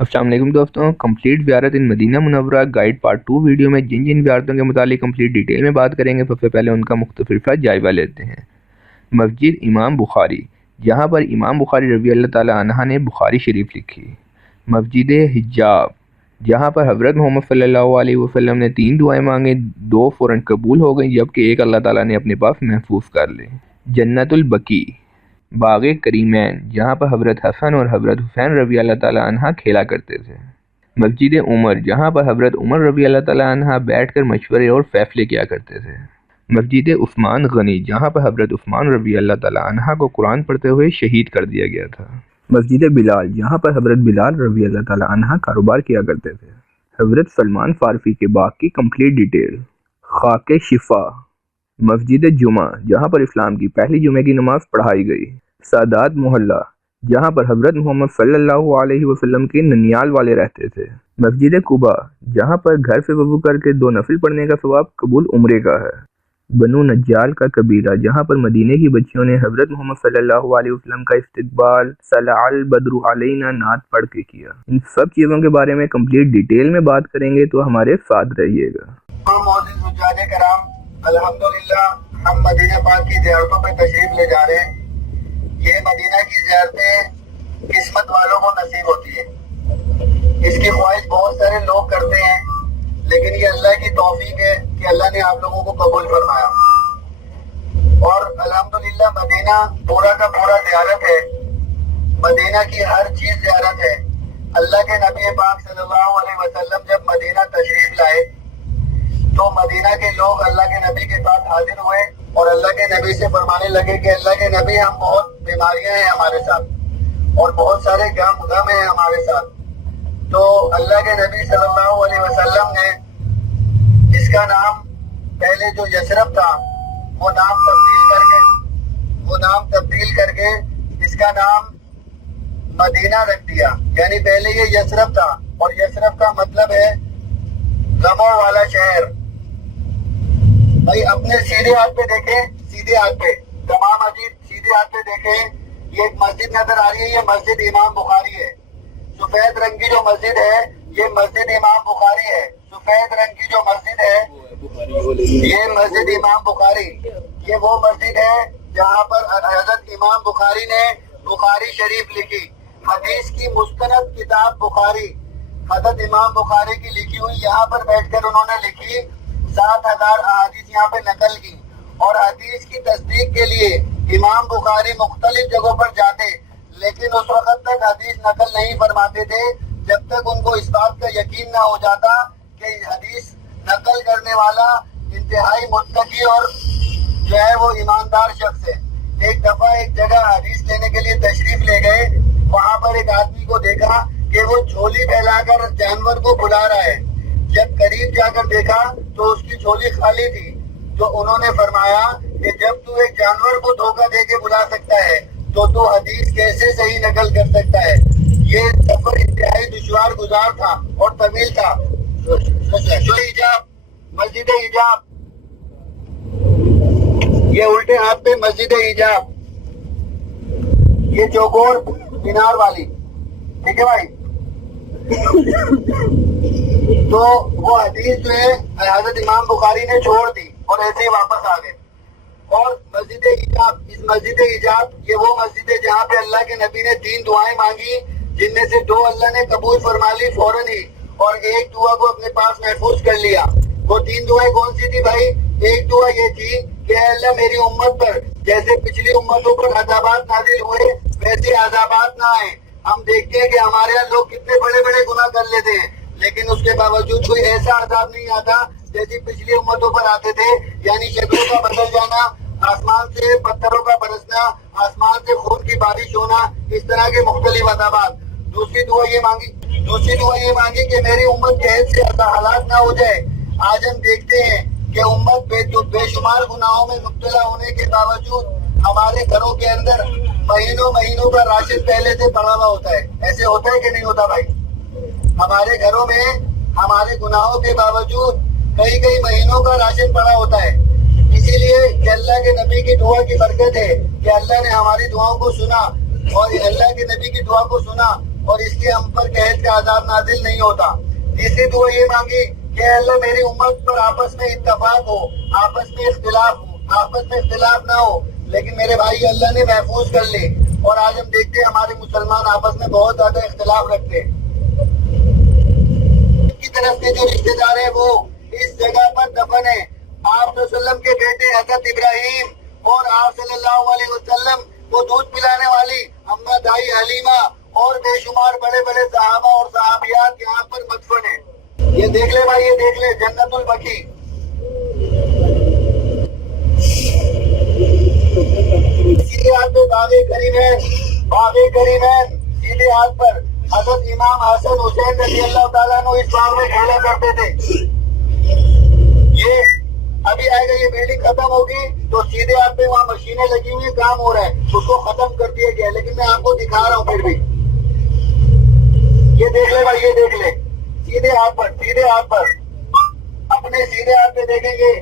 السلام علیکم دوستوں، کمپلیٹ زیارت ان مدینہ منورہ گائیڈ پارٹ 2 ویڈیو میں جن زیارتوں کے متعلق کمپلیٹ ڈیٹیل میں بات کریں گے، سب سے پہلے ان کا مختصر سا جائزہ لیتے ہیں۔ مسجد امام بخاری، جہاں پر امام بخاری رضی اللہ تعالی عنہ نے بخاری شریف لکھی۔ مسجد حجاب، جہاں پر حضرت محمد صلی اللہ علیہ وسلم نے 3 دعائیں مانگیں، 2 فوراً قبول ہو گئیں جبکہ ایک اللہ تعالیٰ نے اپنے پاس محفوظ کر لی۔ جنت البقیع، باغ کریمین، جہاں پر حضرت حسن اور حضرت حسین رضی اللہ تعالیٰ عنہ کھیلا کرتے تھے۔ مسجد عمر، جہاں پر حضرت عمر رضی اللہ تعالیٰ عنہ بیٹھ کر مشورے اور فیصلے کیا کرتے تھے۔ مسجد عثمان غنی، جہاں پر حضرت عثمان رضی اللہ تعالیٰ عنہ کو قرآن پڑھتے ہوئے شہید کر دیا گیا تھا۔ مسجد بلال، جہاں پر حضرت بلال رضی اللہ تعالیٰ عنہ کاروبار کیا کرتے تھے۔ حضرت سلمان فارسی کے باغ کی کمپلیٹ ڈیٹیل۔ خاک شفا، مسجد جمعہ، جہاں پر اسلام کی پہلی جمعے کی نماز پڑھائی گئی۔ سادات محلہ، جہاں پر حضرت محمد صلی اللہ علیہ وسلم کے ننیال والے رہتے تھے۔ مسجد قباء، جہاں پر گھر سے وضو کر کے 2 نفل پڑھنے کا ثواب قبول عمرے کا ہے۔ بنو نجال کا قبیلہ، جہاں پر مدینے کی بچیوں نے حضرت محمد صلی اللہ علیہ وسلم کا استقبال صلع البدر علینا نعت پڑھ کے کیا۔ ان سب چیزوں کے بارے میں کمپلیٹ ڈیٹیل میں بات کریں گے تو ہمارے ساتھ رہیے گا۔ معزز حجاج کرام، الحمدللہ ہم مدینہ پاک کی زیارتوں پہ تشریف لے جا رہے ہیں۔ یہ مدینہ کی زیارتیں قسمت والوں کو نصیب ہوتی ہے۔ اس کی خواہش بہت سارے لوگ کرتے ہیں، لیکن یہ اللہ کی توفیق ہے کہ اللہ نے آپ لوگوں کو قبول فرمایا۔ اور الحمدللہ مدینہ پورا کا پورا زیارت ہے، مدینہ کی ہر چیز زیارت ہے۔ اللہ کے نبی پاک صلی اللہ علیہ وسلم جب مدینہ تشریف لائے تو مدینہ کے لوگ اللہ کے نبی کے پاس حاضر ہوئے اور اللہ کے نبی سے فرمانے لگے کہ اللہ کے نبی، ہم بہت بیماریاں ہیں ہمارے ساتھ اور بہت سارے غم ہیں ہمارے ساتھ۔ تو اللہ کے نبی صلی اللہ علیہ وسلم نے اس کا نام پہلے جو یثرب تھا وہ نام تبدیل کر کے اس کا نام مدینہ رکھ دیا۔ یعنی پہلے یہ یثرب تھا اور یثرب کا مطلب ہے غموں والا شہر۔ بھائی اپنے سیدھے ہاتھ پہ دیکھیں، سیدھے ہاتھ پہ تمام عجیب سیدھے ہاتھ پہ دیکھیں، یہ ایک مسجد نظر آ رہی ہے، یہ مسجد امام بخاری ہے۔ سفید رنگ کی جو مسجد ہے یہ مسجد امام بخاری ہے۔ سفید رنگ کی جو مسجد ہے یہ مسجد امام بخاری، یہ وہ مسجد ہے جہاں پر حضرت امام بخاری نے بخاری شریف لکھی۔ حدیث کی مستند کتاب بخاری حضرت امام بخاری کی لکھی ہوئی، یہاں پر بیٹھ کر انہوں نے لکھی، 7000 احادیث یہاں پہ نقل کی۔ اور حدیث کی تصدیق کے لیے امام بخاری مختلف جگہوں پر جاتے، لیکن اس وقت تک حدیث نقل نہیں فرماتے تھے جب تک ان کو اس بات کا یقین نہ ہو جاتا کہ حدیث نقل کرنے والا انتہائی متقی اور جو ہے وہ ایماندار شخص ہے۔ ایک دفعہ ایک جگہ حدیث لینے کے لیے تشریف لے گئے، وہاں پر ایک آدمی کو دیکھا کہ وہ جھولی پھیلا کر جانور کو بلا رہا ہے۔ جب قریب جا کر دیکھا تو اس کی جھولی خالی تھی۔ تو انہوں نے فرمایا کہ جب تو ایک جانور کو دھوکہ دے کے بلا سکتا ہے تو حدیث کیسے صحیح نقل کر سکتا ہے؟ یہ سفر انتہائی دشوار گزار تھا اور طویل تھا۔ مسجد حجاب، یہ الٹے ہاتھ پہ مسجد حجاب، یہ چوکور مینار والی، ٹھیک ہے بھائی؟ تو وہ حدیث جو ہے حضرت امام بخاری نے چھوڑ دی اور ایسے ہی واپس آ گئے۔ اور مسجد حجاب، اس مسجد حجاب یہ وہ مسجد ہے جہاں پہ اللہ کے نبی نے 3 دعائیں مانگی، جن میں سے 2 اللہ نے قبول فرما لی فوراً ہی، اور ایک دعا کو اپنے پاس محفوظ کر لیا۔ وہ 3 دعائیں کون سی تھی بھائی؟ ایک دعا یہ تھی کہ اے اللہ میری امت پر جیسے پچھلی امتوں پر عذابات نازل ہوئے ویسے عذابات نہ آئے۔ ہم دیکھتے ہیں کہ ہمارے یہاں لوگ کتنے بڑے بڑے گناہ کر لیتے ہیں، لیکن اس کے باوجود کوئی ایسا عذاب نہیں آتا جیسی پچھلی امتوں پر آتے تھے۔ یعنی شکلوں کا بدل جانا، آسمان سے پتھروں کا برسنا، آسمان سے خون کی بارش ہونا، اس طرح کے مختلف عذابات۔ دوسری دعا یہ مانگی کہ میری امت قحط سے ایسا حالات نہ ہو جائے۔ آج ہم دیکھتے ہیں کہ امت بے شمار گناہوں میں مبتلا ہونے کے باوجود ہمارے گھروں کے اندر مہینوں کا راشن پہلے سے پڑا ہوا ہوتا ہے۔ ایسے ہوتا ہے کہ نہیں ہوتا بھائی؟ ہمارے گھروں میں ہمارے گناہوں کے باوجود کئی مہینوں کا راشن پڑا ہوتا ہے۔ اسی لیے کہ اللہ کے نبی کی دعا کی برکت ہے کہ اللہ نے ہماری دعاؤں کو سنا اور اللہ کے نبی کی دعا کو سنا اور اس لیے ہم پر قحط کا عذاب نازل نہیں ہوتا۔ تیسری دعا یہ مانگی کہ اے اللہ میری امت پر آپس میں اتفاق ہو، آپس میں اختلاف نہ ہو، لیکن میرے بھائی اللہ نے محفوظ کر لی، اور آج ہم دیکھتے ہیں ہمارے مسلمان آپس میں بہت زیادہ اختلاف رکھتے ہیں۔ کی طرف کے جو رشتے دار ہیں وہ اس جگہ پر دفن ہیں۔ آپ صلی اللہ علیہ وسلم کے بیٹے حضرت ابراہیم اور آپ صلی اللہ علیہ وسلم کو دودھ پلانے والی اما دائی حلیمہ اور بے شمار بڑے بڑے صحابہ اور صحابیات یہاں پر مدفن ہیں۔ یہ دیکھ لے بھائی، یہ دیکھ لے جنت البقیع۔ سیدھے ہاتھ پہ باغ کریمین، سیدھے ہاتھ پر حضرت امام حسن حسین رضی اللہ تعالیٰ عنہ اس باغ میں کھیلا کرتے تھے۔ یہ ابھی آئے گا، یہ بلڈنگ ختم ہوگی تو سیدھے ہاتھ پہ وہاں مشینیں لگی ہوئی، کام ہو رہا ہے، اس کو ختم کر دیا گیا، لیکن میں آپ کو دکھا رہا ہوں پھر بھی۔ یہ دیکھ لے بھائی، یہ دیکھ لے سیدھے ہاتھ پر اپنے سیدھے ہاتھ پہ دیکھیں گے،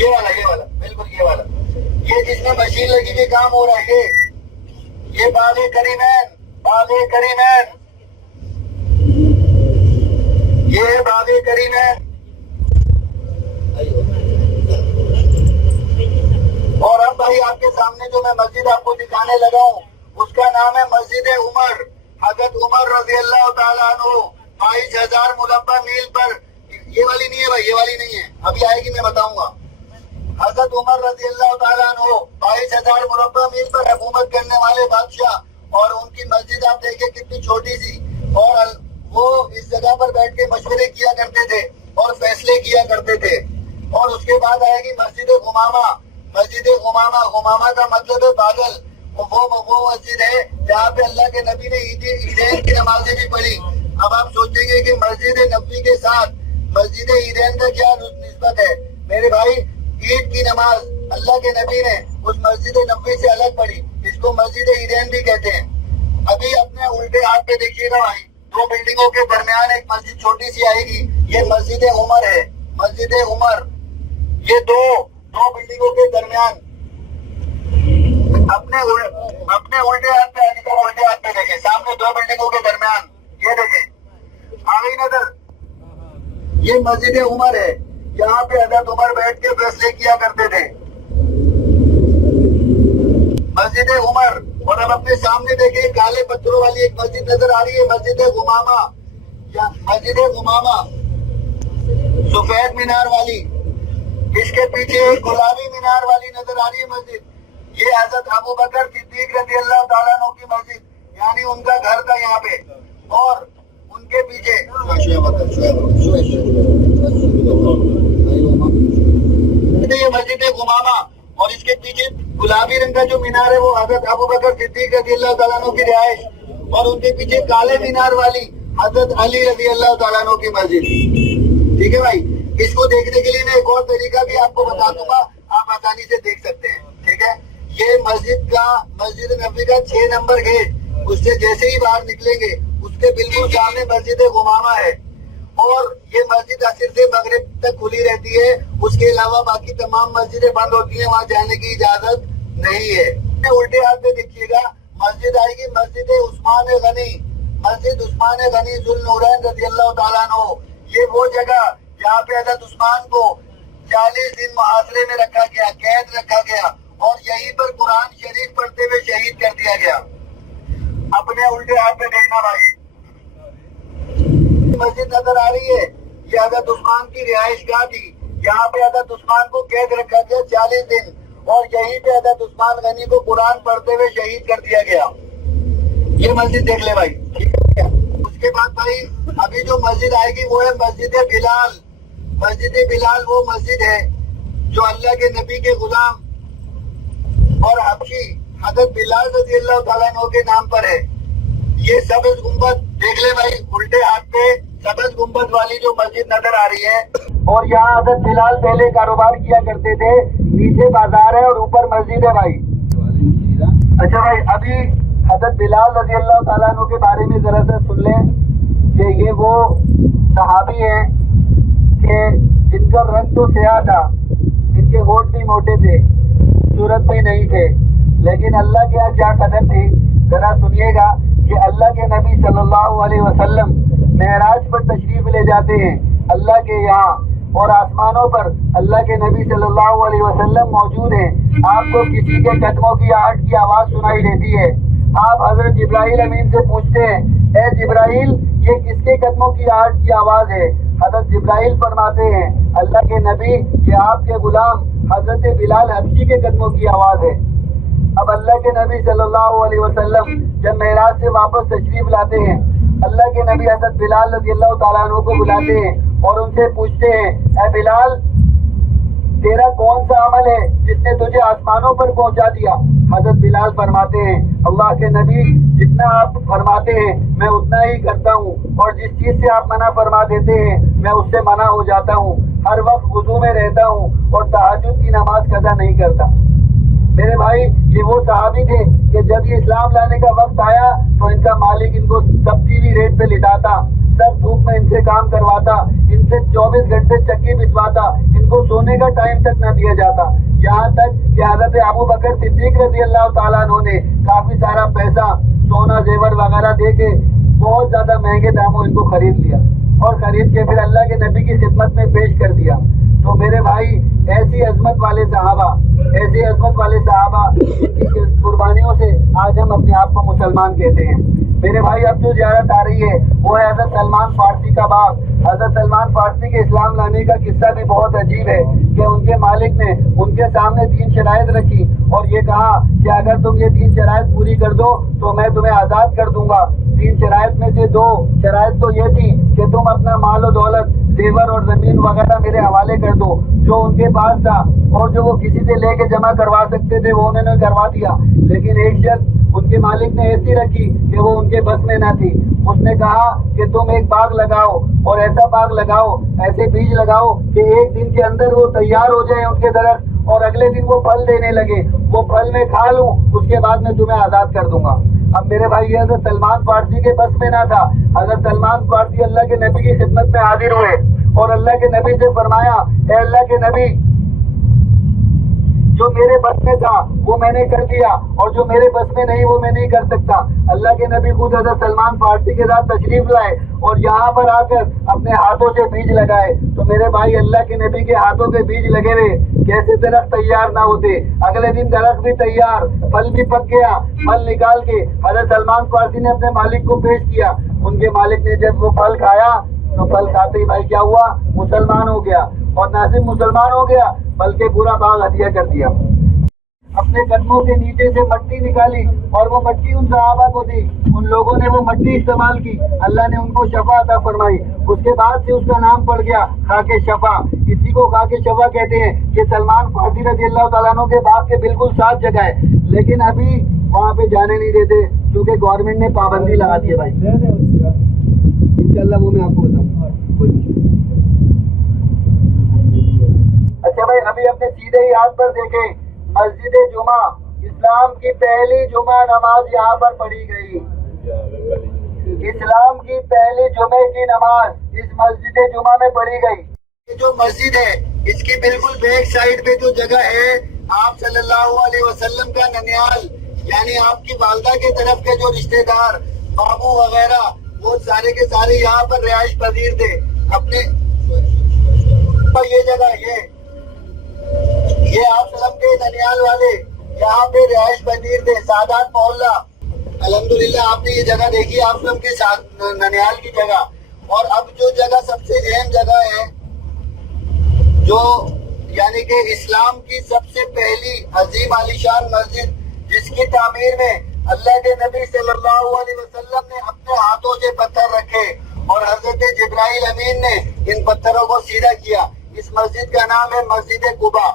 یہ والا بالکل یہ والا، یہ جس میں مشین لگی ہوئی کام ہو رہا ہے، یہ باغ کریمین، یہ باغ کریمین۔ اور اب بھائی آپ کے سامنے جو میں مسجد آپ کو دکھانے لگا ہوں اس کا نام ہے مسجد عمر۔ حضرت عمر رضی اللہ تعالیٰ عنہ 22,000 مربع میل پر، یہ والی نہیں ہے بھائی، یہ والی نہیں ہے، ابھی آئے گی میں بتاؤں گا۔ حضرت عمر رضی اللہ تعالیٰ عنہ 22,000 مربع میل پر حکومت کرنے والے بادشاہ، اور ان کی مسجد آپ دیکھیں کتنی چھوٹی سی، اور وہ اس جگہ پر بیٹھ کے مشورے کیا کرتے تھے اور فیصلے کیا کرتے تھے۔ اور اس کے بعد آئے گی مسجد غمامہ۔ غمامہ کا مطلب ہے بادل، وہ مسجد ہے جہاں پہ اللہ کے نبی نے عیدین کی نمازیں بھی پڑھی۔ اب آپ سوچیں گے کہ مسجد نبوی کے ساتھ مسجد عیدین کا کیا نسبت ہے؟ میرے بھائی، عید کی نماز اللہ کے نبی نے اس مسجد نبوی سے الگ پڑھی، اس کو مسجد عیدین بھی کہتے ہیں۔ ابھی اپنے الٹے ہاتھ پہ دیکھیے گا بھائی، دو بلڈنگوں کے درمیان ایک مسجد چھوٹی سی آئے گی، یہ مسجد عمر ہے، مسجد عمر۔ یہ دو بلڈنگوں کے درمیان اپنے الٹے ہاتھ پہ دیکھیں، سامنے دو بلڈنگوں کے درمیان، یہ دیکھیں آ گئی نظر، یہ مسجد عمر ہے، یہاں پہ حضرت عمر بیٹھ کے فیصلے کیا کرتے تھے، مسجد عمر۔ اور اب اپنے سامنے دیکھیں کالے پتھروں والی ایک مسجد نظر آ رہی ہے، مسجد غمامہ، سفید مینار والی، اس کے پیچھے ایک گلابی مینار والی نظر آ رہی ہے مسجد، یہ حضرت ابو بکر صدیق رضی اللہ تعالیٰ عنہ کی مسجد، یعنی ان کا گھر تھا یہاں پہ، اور ان کے پیچھے یہ مسجد غمامہ، اور اس کے پیچھے گلابی رنگ کا جو مینار ہے وہ حضرت ابو بکر صدیق رضی اللہ تعالیٰ عنہ کی رہائش، اور ان کے پیچھے کالے مینار والی حضرت علی رضی اللہ تعالیٰ عنہ کی مسجد۔ ٹھیک ہے بھائی، اس کو دیکھنے کے لیے میں ایک اور طریقہ بھی آپ کو بتا دوں گا، آپ آسانی سے دیکھ سکتے ہیں۔ ٹھیک ہے، یہ مسجد نبوی کا 6 نمبر گیٹ، اس سے جیسے ہی باہر نکلیں گے اس کے بالکل سامنے مسجد غمامہ ہے، اور یہ مسجد عصر سے مغرب تک کھلی رہتی ہے، اس کے علاوہ باقی تمام مسجدیں بند ہوتی ہیں، وہاں جانے کی اجازت نہیں ہے۔ الٹے ہاتھ میں دیکھیے گا مسجد آئے گی مسجد عثمان غنی ذو النورین رضی اللہ تعالیٰ عنہ۔ یہ وہ جگہ جہاں پہ حضرت عثمان کو 40 دن محاصرے میں رکھا گیا، قید رکھا گیا، اور یہیں پر قرآن شریف پڑھتے ہوئے شہید کر دیا گیا۔ اپنے الٹے ہاتھ پہ دیکھنا بھائی، مسجد نظر آ رہی ہے، یہ حضرت عثمان کی رہائش گاہ تھی، یہاں پہ حضرت عثمان کو قید رکھا گیا 40 دن، اور یہیں پہ حضرت عثمان غنی کو قرآن پڑھتے ہوئے شہید کر دیا گیا۔ یہ مسجد دیکھ لے بھائی۔ اس کے بعد بھائی ابھی جو مسجد آئے گی وہ ہے مسجد بلال۔ مسجد بلال وہ مسجد ہے جو اللہ کے نبی کے غلام اور حبشی حضرت بلال رضی اللہ تعالیٰ عنہ کے نام پر ہے۔ یہ سبز گنبد دیکھ لے بھائی، الٹے ہاتھ پہ سبز گنبد والی جو مسجد نظر آ رہی ہے، اور یہاں حضرت بلال پہلے کاروبار کیا کرتے تھے، نیچے بازار ہے اور اوپر مسجد ہے بھائی۔ اچھا بھائی، ابھی حضرت بلال رضی اللہ تعالیٰ عنہ کے بارے میں ذرا سا سن لیں کہ یہ وہ صحابی ہیں کہ جن کا رنگ تو سیاہ تھا، جن کے ہونٹ بھی موٹے تھے، صورت بھی نہیں تھے، لیکن اللہ کے یہاں کیا قدر تھی، ذرا سنیے گا کہ اللہ کے نبی صلی اللہ علیہ وسلم معراج پر تشریف لے جاتے ہیں اللہ کے یہاں، اور آسمانوں پر اللہ کے نبی صلی اللہ علیہ وسلم موجود ہیں. آپ کو کسی کے قدموں کی آہٹ کی آواز سنائی دیتی ہے. آپ حضرت جبرائیل امین سے پوچھتے ہیں اے جبرائیل یہ کس کے قدموں کی آہٹ کی آواز ہے؟ حضرت جبرائیل فرماتے ہیں اللہ کے نبی یہ آپ کے غلام حضرت بلال حبشی کے قدموں کی آواز ہے. اب اللہ کے نبی صلی اللہ علیہ وسلم جب معراج سے واپس تشریف لاتے ہیں، اللہ کے نبی حضرت بلال رضی اللہ تعالیٰ عنہ کو بلاتے ہیں اور ان سے پوچھتے ہیں اے بلال تیرا کون سا عمل ہے جس نے تجھے آسمانوں پر پہنچا دیا؟ حضرت بلال فرماتے ہیں اللہ کے نبی جتنا آپ فرماتے ہیں میں اتنا ہی کرتا ہوں، اور جس چیز سے آپ منع فرما دیتے ہیں میں اس سے منع ہو جاتا ہوں. ہر وقت وضو میں رہتا ہوں اور تہجد کی نماز قضا نہیں کرتا. میرے بھائی یہ وہ صحابی تھے کہ جب یہ اسلام لانے کا وقت آیا تو ان کا مالک ان کو تبدیلی ریٹ پہ لٹاتا، سب دھوپ میں ان سے کام کرواتا، ان سے 24 گھنٹے چکی بچواتا، ان کو سونے کا ٹائم تک نہ دیا جاتا. یہاں تک کہ حضرت ابو بکر صدیق رضی اللہ تعالیٰ عنہ نے کافی سارا پیسہ سونا زیور وغیرہ دے کے بہت زیادہ مہنگے داموں ان کو خرید لیا اور خرید کے پھر اللہ کے نبی کی خدمت میں پیش کر دیا. تو میرے بھائی ایسی عظمت والے صحابہ ان کی قربانیوں سے آج ہم اپنے آپ کو مسلمان کہتے ہیں. میرے بھائی اب جو زیارت آ رہی ہے وہ ہے حضرت سلمان فارسی کا باغ. حضرت سلمان فارسی کے اسلام لانے کا قصہ بھی بہت عجیب ہے کہ ان کے مالک نے ان کے سامنے 3 شرائط رکھی اور یہ کہا کہ اگر تم یہ 3 شرائط پوری کر دو تو میں تمہیں آزاد کر دوں گا. 3 شرائط میں سے 2 شرائط تو یہ تھی کہ تم اپنا مال و دولت زیور اور زمین وغیرہ میرے حوالے کر دو جو ان کے پاس تھا، اور جو وہ کسی سے لے کے جمع کروا سکتے تھے وہ انہوں نے کروا دیا. لیکن ایک شرط ان کے مالک نے ایسی رکھی کہ وہ ان کے بس میں نہ تھی. اس نے کہا کہ تم ایک باغ لگاؤ اور ایسا باغ لگاؤ، ایسے بیج لگاؤ کہ ایک دن کے اندر وہ تیار ہو جائے ان کے درخت اور اگلے دن وہ پھل دینے لگے، وہ پھل میں کھا لوں، اس کے بعد میں تمہیں آزاد کر دوں گا. اب میرے بھائی یہ حضرت سلمان فارسی کے بس میں نہ تھا. حضرت سلمان فارسی اللہ کے نبی کی خدمت میں حاضر ہوئے اور اللہ کے نبی سے فرمایا اے اللہ کے نبی جو میرے بس میں تھا وہ میں نے کر دیا اور جو میرے بس میں نہیں وہ میں نہیں کر سکتا. اللہ کے نبی خود حضرت سلمان فارسی کے ساتھ تشریف لائے اور یہاں پر آ کر اپنے ہاتھوں سے بیج لگائے. تو میرے بھائی اللہ کے نبی کے ہاتھوں کے بیج لگے ہوئے کیسے درخت تیار نہ ہوتے؟ اگلے دن درخت بھی تیار، پھل بھی پک گیا. پھل نکال کے حضرت سلمان فارسی نے اپنے مالک کو پیش کیا. ان کے مالک نے جب وہ پھل کھایا تو پھل کھاتے ہی بھائی کیا ہوا؟ مسلمان ہو گیا. اور نہ صرف مسلمان ہو گیا بلکہ پورا باغ ہدیہ کر دیا. اپنے قدموں کے نیچے سے مٹی نکالی اور وہ مٹی ان صحابہ کو دی. ان لوگوں نے وہ مٹی استعمال کی، اللہ نے ان کو شفا عطا فرمائی. اس کے بعد سے اس کا نام پڑ گیا خاک شفا. اسی کو خاک شفا کہتے ہیں. یہ سلمان فارسی رضی اللہ تعالیٰ عنہ کے باغ کے بالکل ساتھ جگہ ہے، لیکن ابھی وہاں پہ جانے نہیں دیتے کیونکہ گورنمنٹ نے پابندی لگا دی ہے. بھائی انشاءاللہ وہ میں آپ کو بتاؤں. اچھا بھائی ابھی اپنے سیدھے ہی ہاتھ پر دیکھیں، مسجد جمعہ اسلام کی پہلی جمعہ نماز یہاں پر پڑھی گئی. اسلام کی پہلی جمعے کی نماز اس مسجد جمعہ میں پڑھی گئی. یہ جو مسجد ہے اس کی بالکل بیک سائیڈ پہ جو جگہ ہے آپ صلی اللہ علیہ وسلم کا ننیال یعنی آپ کی والدہ کے طرف کے جو رشتہ دار بابو وغیرہ وہ سارے کے سارے یہاں پر رہائش پذیر تھے. اپنے یہ جگہ یہ آپ سلم کے ننیال والے یہاں پہ رہائش پذیر تھے. سادات محلہ الحمدللہ آپ نے یہ جگہ دیکھی آپ سلم کے ننیال کی جگہ. اور اب جو جگہ سب سے اہم جگہ ہے جو یعنی کہ اسلام کی سب سے پہلی عظیم عالیشان مسجد جس کی تعمیر میں اللہ کے نبی صلی اللہ علیہ وسلم نے اپنے ہاتھوں سے پتھر رکھے اور حضرت جبرائیل امین نے ان پتھروں کو سیدھا کیا. اس مسجد کا نام ہے مسجد قباء.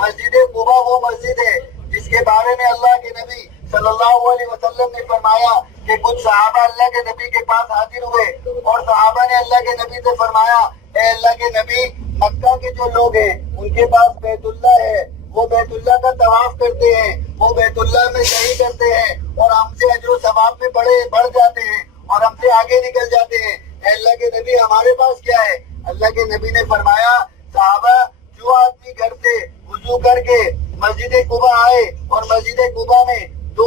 مسجد قباء وہ مسجد ہے جس کے بارے میں اللہ کے نبی صلی اللہ علیہ وسلم نے فرمایا کہ کچھ صحابہ اللہ کے نبی کے پاس حاضر ہوئے اور صحابہ نے اللہ کے نبی سے فرمایا اے اللہ کے نبی مکہ کے جو لوگ ہیں ان کے پاس بیت اللہ ہے، وہ بیت اللہ کا طواف کرتے ہیں، وہ بیت اللہ میں صحیح کرتے ہیں اور ہم سے اجر و ثواب میں بڑھ جاتے ہیں اور ہم سے آگے نکل جاتے ہیں. اے اللہ کے نبی ہمارے پاس کیا ہے؟ اللہ کے نبی نے فرمایا صحابہ جو آدمی گھر سے وضو کر کے مسجد قباء آئے اور مسجد قباء میں 2